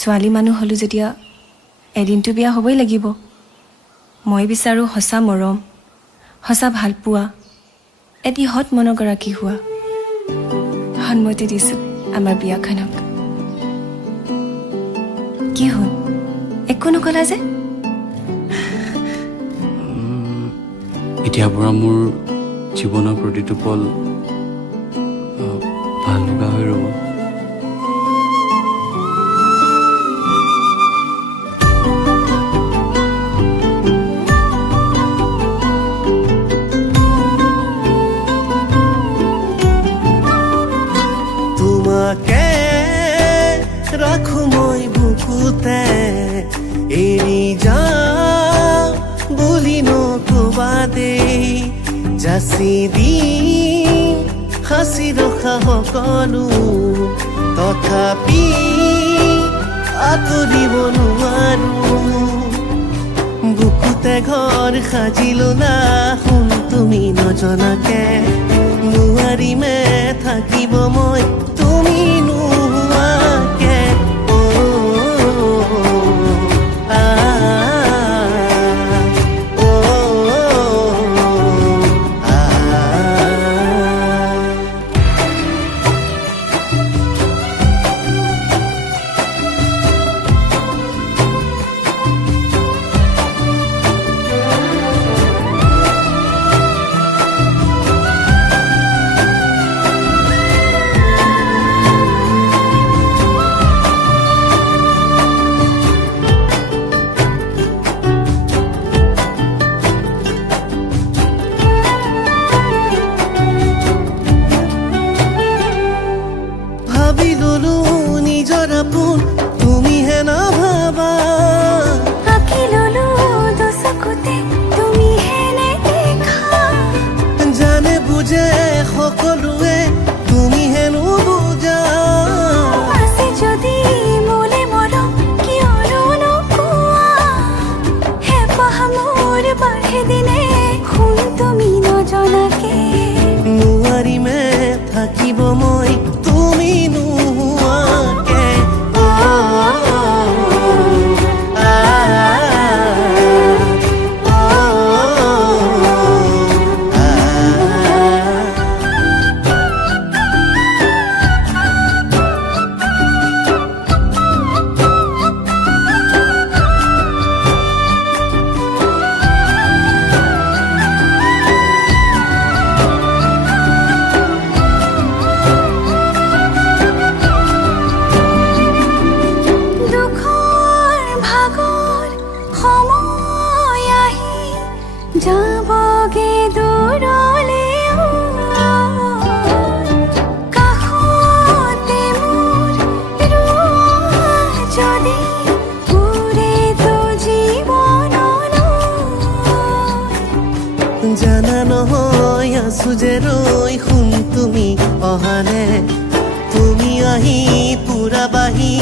ছোৱালী মানুহ হ'লো যেতিয়া এদিনটো বিয়া হ'বই লাগিব। মই বিচাৰোঁ সঁচা মৰম, সঁচা ভালপোৱা, এটি হত মনগৰাকী হোৱা। সন্মতি দিছোঁ আমাৰ বিয়াখনক। কি হ'ল, একো নকলা যে? এতিয়াৰ পৰা মোৰ জীৱনৰ প্ৰতিটো পল ভাল লগা হৈ ৰ'ব। তোমাকে ৰাখো মই বুকুতে, এৰি যাওঁ বুলি নকবা দেই। যাচি দিম সাঁচি ৰখা সকলো, তথাপি আঁতৰিব নোৱাৰো। বুকুতে ঘৰ সাজিলো না শুন তুমি নজনাকে, নোৱাৰিমে থাকিব মই তুমি নোহোৱাকে। ভাবি ললো নিজৰ আপোন, তুমিহে নাভাবা। আঁকি ললো দুচকুতে, তুমিহে নেদেখা। জানে বুজে সকলোৱে, তুমিহে নুবুজা। আছে যদি মোলে মৰম, কিয়নো নোকোৱা? হেঁপাহ মোৰ বাঢ়ে দিনে, শুন তুমি নজনাকে। নোৱাৰিমে থাকিব মই তুমি নোহোৱাকে। যাবগে দূৰলে, কাষতে মোৰ ৰোৱা যদি পুৰেতো জীৱনলৈ। জানা নহয় আছো যে ৰৈ, শুন তুমি অহানে। তুমি আহি পুৰা বাহি